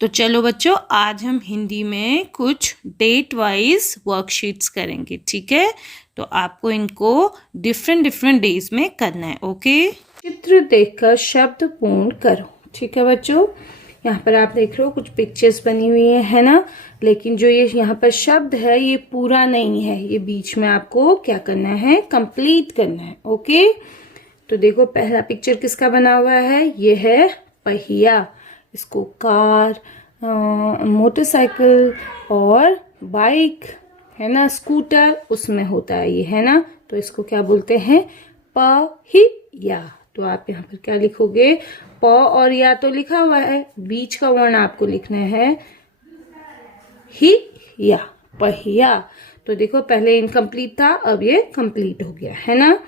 तो चलो बच्चों, आज हम हिंदी में कुछ डेट वाइज वर्कशीट्स करेंगे, ठीक है। तो आपको इनको डिफरेंट डेज में करना है, ओके। चित्र देखकर शब्द पूर्ण करो, ठीक है बच्चों। यहाँ पर आप देख रहे हो कुछ पिक्चर्स बनी हुई है ना, लेकिन जो ये यहाँ पर शब्द है ये पूरा नहीं है, ये बीच में आपको क्या करना है, कंप्लीट करना है, ओके। तो देखो पहला पिक्चर किसका बना हुआ है, ये है पहिया। इसको कार, मोटरसाइकिल और बाइक है ना, स्कूटर, उसमें होता है ये, है ना। तो इसको क्या बोलते हैं, पहिया। तो आप यहाँ पर क्या लिखोगे, प और या तो लिखा हुआ है, बीच का वर्ण आपको लिखना है ही या, पहिया। तो देखो पहले इनकम्प्लीट था, अब ये कंप्लीट हो गया, है ना।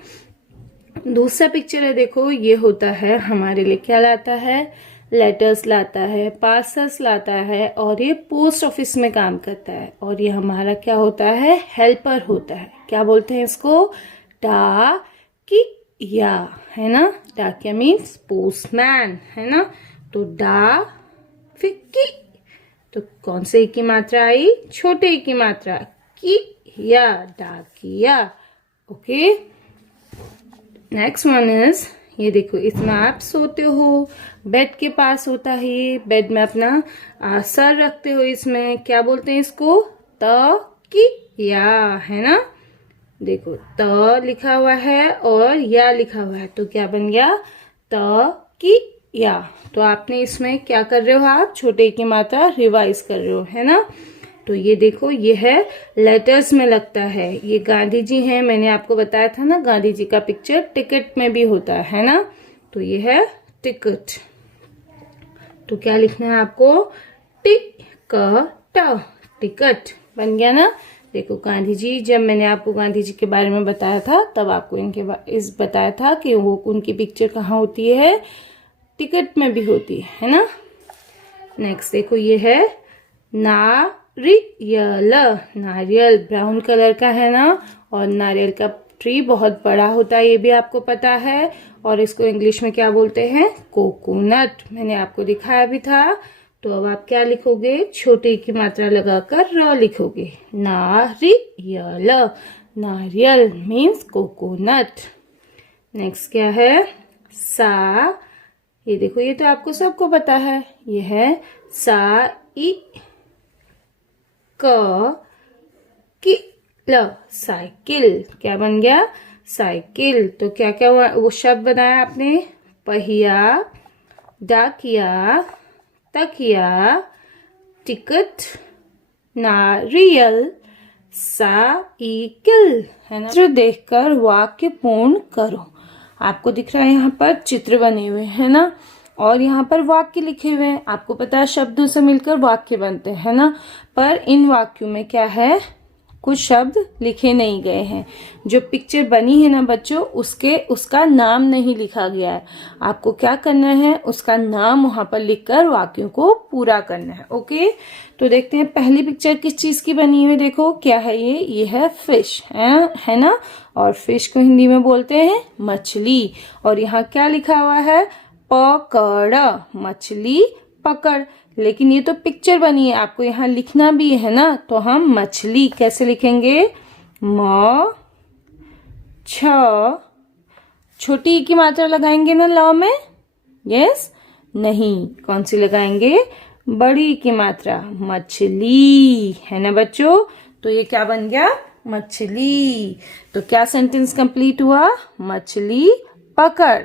दूसरा पिक्चर है, देखो ये होता है हमारे लिए क्या लाता है, लेटर्स लाता है, पार्सल्स लाता है, और ये पोस्ट ऑफिस में काम करता है। और ये हमारा क्या होता है, हेल्पर होता है। क्या बोलते हैं इसको, डाकिया, है ना। डाकिया मीन्स पोस्टमैन, है ना। तो डा फिर की, तो कौन से की मात्रा आई, छोटे की मात्रा, की या, डाकिया, ओके। नेक्स्ट वन इज, ये देखो इसमें आप सोते हो, बेड के पास होता है ये, बेड में अपना सर रखते हो, इसमें क्या बोलते हैं इसको, तकिया, है ना। देखो त लिखा हुआ है और या लिखा हुआ है, तो क्या बन गया, तकिया। तो आपने इसमें क्या कर रहे हो, आप छोटे की मात्रा रिवाइज कर रहे हो, है ना। तो ये देखो ये है लेटर्स में लगता है, ये गांधी जी हैं, मैंने आपको बताया था ना गांधी जी का पिक्चर टिकट में भी होता है ना। तो ये है टिकट। तो क्या लिखना है आपको, टिकट, टिकट बन गया ना। देखो गांधी जी, जब मैंने आपको गांधी जी के बारे में बताया था तब आपको इनके इस बताया था कि वो उनकी पिक्चर कहाँ होती है, टिकट में भी होती है ना। नेक्स्ट देखो ये है नारियल, नारियल ब्राउन कलर का है ना, और नारियल का ट्री बहुत बड़ा होता है, ये भी आपको पता है। और इसको इंग्लिश में क्या बोलते हैं, कोकोनट, मैंने आपको दिखाया भी था। तो अब आप क्या लिखोगे, छोटे की मात्रा लगाकर र लिखोगे, नारियल, नारियल मीन्स कोकोनट। नेक्स्ट क्या है, सा, ये देखो ये तो आपको सबको पता है, ये है सा ई कि ल, साइकिल। क्या बन गया, साइकिल। तो क्या क्या वो शब्द बनाया आपने, पहिया, डाकिया, तकिया, टिकट, नारियल, साइकिल, है ना। चित्र देखकर वाक्य पूर्ण करो। आपको दिख रहा है यहाँ पर चित्र बने हुए हैं ना, और यहाँ पर वाक्य लिखे हुए हैं। आपको पता है शब्दों से मिलकर वाक्य बनते हैं ना, पर इन वाक्यों में क्या है, कुछ शब्द लिखे नहीं गए हैं। जो पिक्चर बनी है ना बच्चों, उसका नाम नहीं लिखा गया है। आपको क्या करना है, उसका नाम वहां पर लिखकर वाक्यों को पूरा करना है, ओके। तो देखते हैं पहली पिक्चर किस चीज की बनी हुई, देखो क्या है ये है फिश, है ना। और फिश को हिंदी में बोलते हैं मछली। और यहाँ क्या लिखा हुआ है, पकड़, मछली पकड़। लेकिन ये तो पिक्चर बनी है, आपको यहाँ लिखना भी है ना। तो हम मछली कैसे लिखेंगे, म छ, छोटी की मात्रा लगाएंगे ना ल में, यस, नहीं, कौन सी लगाएंगे, बड़ी की मात्रा, मछली, है ना बच्चों। तो ये क्या बन गया, मछली। तो क्या सेंटेंस कंप्लीट हुआ, मछली पकड़,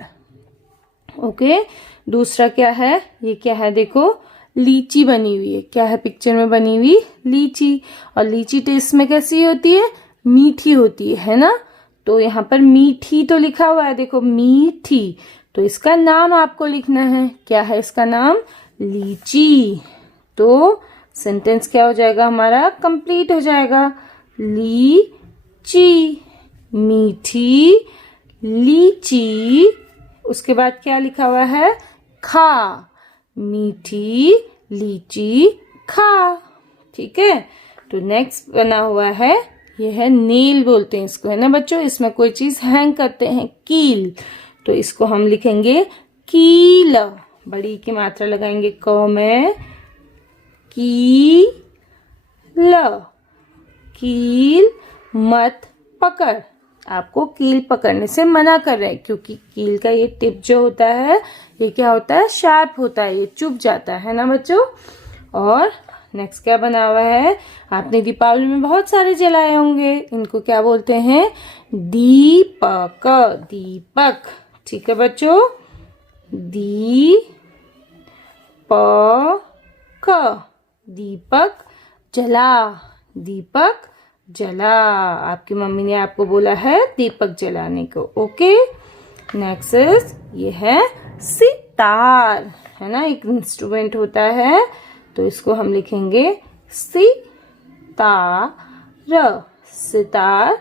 ओके। दूसरा क्या है, ये क्या है, देखो लीची बनी हुई है। क्या है पिक्चर में बनी हुई, लीची। और लीची टेस्ट में कैसी होती है, मीठी होती है ना। तो यहाँ पर मीठी तो लिखा हुआ है, देखो मीठी। तो इसका नाम आपको लिखना है, क्या है इसका नाम, लीची। तो सेंटेंस क्या हो जाएगा हमारा, कंप्लीट हो जाएगा, लीची, मीठी लीची। उसके बाद क्या लिखा हुआ है, खा, मीठी लीची खा, ठीक है। तो नेक्स्ट बना हुआ है, ये है नील बोलते हैं इसको, है ना बच्चों। इसमें कोई चीज हैंग करते हैं, कील। तो इसको हम लिखेंगे कील, बड़ी की मात्रा लगाएंगे क में, कील मत पकड़। आपको कील पकड़ने से मना कर रहे हैं क्योंकि कील का ये टिप जो होता है ये क्या होता है, शार्प होता है, ये चुभ जाता है ना बच्चों। और नेक्स्ट क्या बना हुआ है, आपने दीपावली में बहुत सारे जलाए होंगे, इनको क्या बोलते हैं, दीपक। दीपक, ठीक है बच्चों, दीपक जला, दीपक जला। आपकी मम्मी ने आपको बोला है दीपक जलाने को। ओके, नेक्स्ट ये है सितार, है ना, एक इंस्ट्रूमेंट होता है, तो इसको हम लिखेंगे सितार। सितार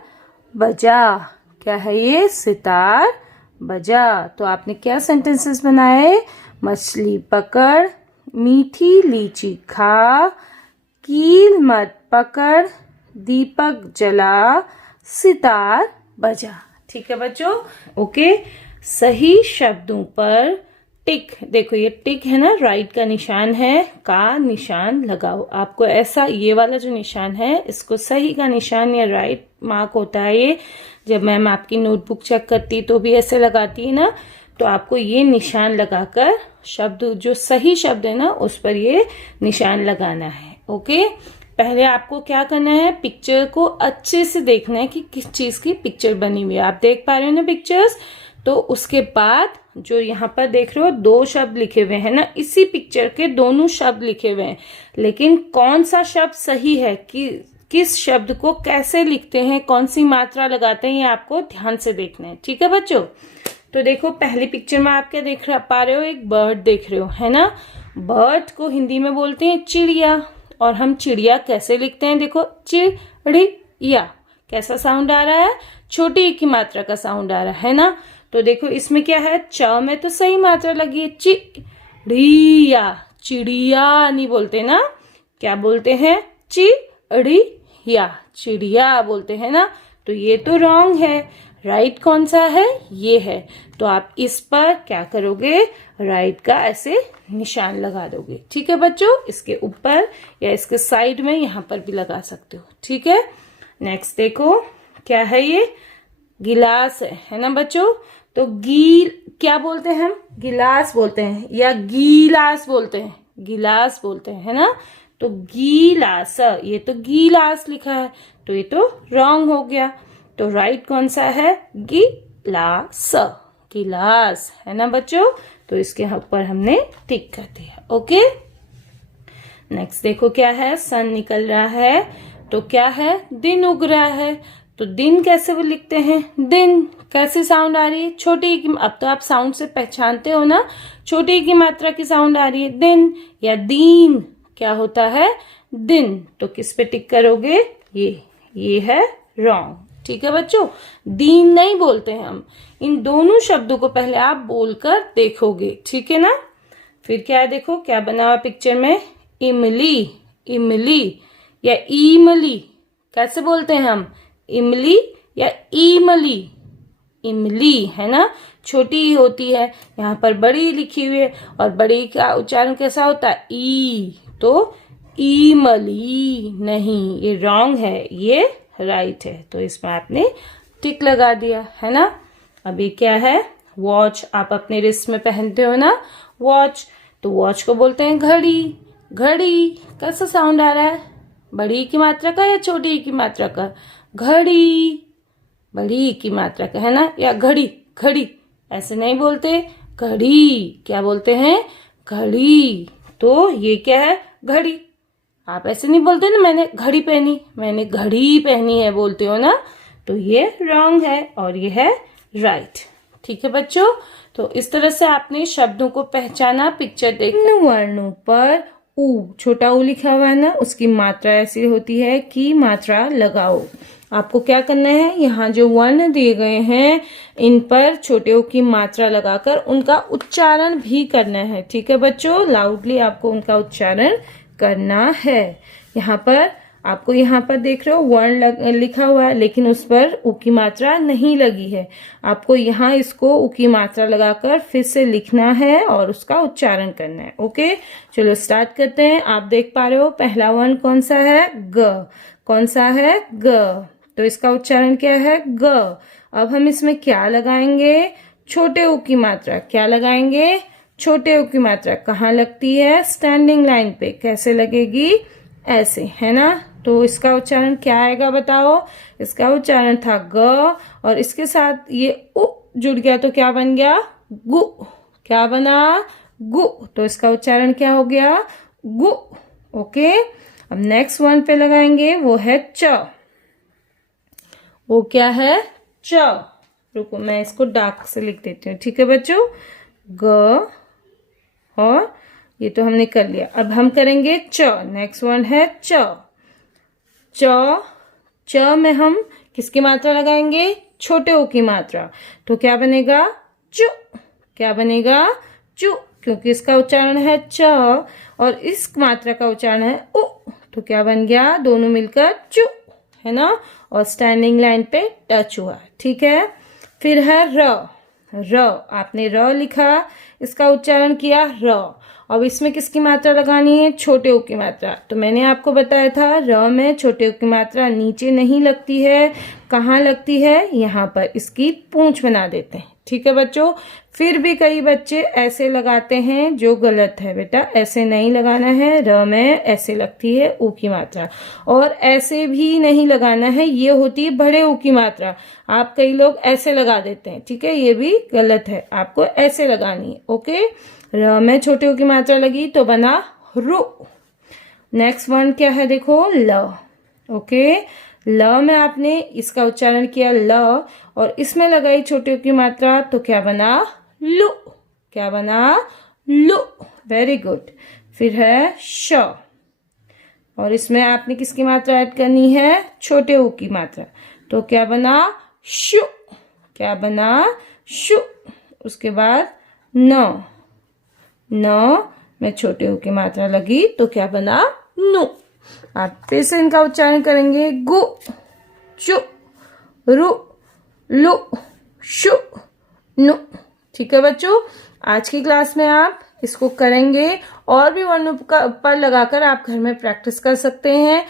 बजा, क्या है ये, सितार बजा। तो आपने क्या सेंटेंसेस बनाए, मछली पकड़, मीठी लीची खा, कील मत पकड़, दीपक जला, सितार बजा। ठीक है बच्चों। ओके, सही शब्दों पर टिक, देखो ये टिक है ना, राइट का निशान है, का निशान लगाओ। आपको ऐसा ये वाला जो निशान है इसको सही का निशान या राइट मार्क होता है ये, जब मैम आपकी नोटबुक चेक करती तो भी ऐसे लगाती है ना, तो आपको ये निशान लगाकर शब्द जो सही शब्द है ना उस पर ये निशान लगाना है। ओके, पहले आपको क्या करना है, पिक्चर को अच्छे से देखना है कि किस चीज की पिक्चर बनी हुई है। आप देख पा रहे हो ना पिक्चर्स, तो उसके बाद जो यहाँ पर देख रहे हो दो शब्द लिखे हुए हैं ना, इसी पिक्चर के दोनों शब्द लिखे हुए हैं, लेकिन कौन सा शब्द सही है कि किस शब्द को कैसे लिखते हैं, कौन सी मात्रा लगाते हैं, ये आपको ध्यान से देखना है। ठीक है बच्चों। तो देखो पहली पिक्चर में आप क्या देख पा रहे हो, एक बर्ड देख रहे हो, है ना। बर्ड को हिंदी में बोलते हैं चिड़िया, और हम चिड़िया कैसे लिखते हैं, देखो चिड़िया, कैसा साउंड आ रहा है, छोटी ई की मात्रा का साउंड आ रहा है ना। तो देखो इसमें क्या है, च में तो सही मात्रा लगी है, चिड़िया, चिड़िया नहीं बोलते ना, क्या बोलते हैं, चिड़िया, चिड़िया बोलते हैं ना। तो ये तो रॉन्ग है, राइट कौन सा है, ये है। तो आप इस पर क्या करोगे, राइट का ऐसे निशान लगा दोगे। ठीक है बच्चों, इसके ऊपर या इसके साइड में यहाँ पर भी लगा सकते हो। ठीक है, नेक्स्ट देखो क्या है, ये गिलास है ना बच्चों। तो क्या बोलते हैं हम, गिलास बोलते हैं या गीलास बोलते हैं, गिलास बोलते हैं, है ना। तो गीलास, ये तो गीलास लिखा है, तो ये तो रॉन्ग हो गया। तो राइट कौन सा है, गिलास, गिलास, है ना बच्चों। तो इसके ऊपर हमने टिक कर दिया। ओके, नेक्स्ट देखो क्या है, सन निकल रहा है, तो क्या है, दिन उग रहा है। तो दिन कैसे वो लिखते हैं, दिन कैसे साउंड आ रही है, छोटी ई की, अब तो आप साउंड से पहचानते हो ना, छोटी ई की मात्रा की साउंड आ रही है, दिन या दीन, क्या होता है, दिन। तो किस पे टिक करोगे, ये है रॉन्ग। ठीक है बच्चों, दीन नहीं बोलते हैं हम, इन दोनों शब्दों को पहले आप बोलकर देखोगे। ठीक है ना। फिर क्या है, देखो क्या बना हुआ पिक्चर में, इमली, इमली या ईमली, कैसे बोलते हैं हम, इमली या ईमली, इमली, है ना, छोटी ही होती है, यहाँ पर बड़ी लिखी हुई है, और बड़ी का उच्चारण कैसा होता है, ई, तो ईमली नहीं, ये रॉन्ग है, ये राइट है। तो इसमें आपने टिक लगा दिया, है ना। अभी क्या है, वॉच, आप अपने रिस्ट में पहनते हो ना वॉच, तो वॉच को बोलते हैं घड़ी, घड़ी कैसा साउंड आ रहा है, बड़ी की मात्रा का या छोटी की मात्रा का, घड़ी, बड़ी की मात्रा का, है ना, या घड़ी, घड़ी ऐसे नहीं बोलते, घड़ी क्या बोलते हैं, घड़ी। तो ये क्या है, घड़ी, आप ऐसे नहीं बोलते ना, मैंने घड़ी पहनी, मैंने घड़ी पहनी है बोलते हो ना, तो ये रॉन्ग है और ये है राइट। ठीक है बच्चों। तो इस तरह से आपने शब्दों को पहचाना, पिक्चर देख, वर्णों पर ऊ, छोटा ऊ लिखा हुआ है ना, उसकी मात्रा ऐसी होती है कि मात्रा लगाओ। आपको क्या करना है, यहाँ जो वर्ण दिए गए हैं इन पर छोटे ऊ की मात्रा लगाकर उनका उच्चारण भी करना है। ठीक है बच्चों, लाउडली आपको उनका उच्चारण करना है। यहाँ पर आपको यहाँ पर देख रहे हो वर्ण लिखा हुआ है, लेकिन उस पर उ की मात्रा नहीं लगी है। आपको यहाँ इसको उ की मात्रा लगाकर फिर से लिखना है और उसका उच्चारण करना है। ओके, चलो स्टार्ट करते हैं। आप देख पा रहे हो पहला वर्ण कौन सा है? ग। कौन सा है? ग। तो इसका उच्चारण क्या है? ग। अब हम इसमें क्या लगाएंगे? छोटे उ की मात्रा। क्या लगाएंगे? छोटे उ की मात्रा। कहाँ लगती है? स्टैंडिंग लाइन पे। कैसे लगेगी? ऐसे, है ना। तो इसका उच्चारण क्या आएगा बताओ? इसका उच्चारण था ग और इसके साथ ये उ जुड़ गया तो क्या बन गया? गु। क्या बना? गु। तो इसका उच्चारण क्या हो गया? गु। ओके, अब नेक्स्ट वन पे लगाएंगे, वो है च। वो क्या है? च। रुको मैं इसको डार्क से लिख देती हूँ, ठीक है बच्चों। ग और ये तो हमने कर लिया। अब हम करेंगे च। नेक्स्ट वन है च। च। च में हम किसकी मात्रा लगाएंगे? छोटे उ की मात्रा। तो क्या बनेगा? चु। क्या बनेगा? चु, क्योंकि इसका उच्चारण है च और इस मात्रा का उच्चारण है उ। तो क्या बन गया? दोनों मिलकर चु, है ना। और स्टैंडिंग लाइन पे टच हुआ, ठीक है। फिर है र। र, आपने र लिखा, इसका उच्चारण किया र। अब इसमें किसकी मात्रा लगानी है? छोटे उ की मात्रा। तो मैंने आपको बताया था र में छोटे उ की मात्रा नीचे नहीं लगती है। कहाँ लगती है? यहाँ पर। इसकी पूंछ बना देते हैं, ठीक है बच्चों। फिर भी कई बच्चे ऐसे लगाते हैं, जो गलत है बेटा। ऐसे नहीं लगाना है। र में ऐसे लगती है उ की मात्रा और ऐसे भी नहीं लगाना है, ये होती है बड़े उ की मात्रा। आप कई लोग ऐसे लगा देते हैं, ठीक है, ये भी गलत है। आपको ऐसे लगानी है। ओके, र में छोटे उ की मात्रा लगी तो बना रु। नेक्स्ट वन क्या है? देखो ल। ओके, ल में आपने इसका उच्चारण किया ल और इसमें लगाई छोटे उ की मात्रा तो क्या बना? लु। क्या बना? लु। Very good. फिर है श और इसमें आपने किसकी मात्रा ऐड करनी है? छोटे उ की मात्रा। तो क्या बना? शु। क्या बना? शु। उसके बाद न। न में छोटे उ की मात्रा लगी तो क्या बना? नु। आप फिर से इनका उच्चारण करेंगे। गु, चु, रु, लु, शु, नु। ठीक है बच्चों, आज की क्लास में आप इसको करेंगे और भी वर्णों पर लगाकर आप घर में प्रैक्टिस कर सकते हैं।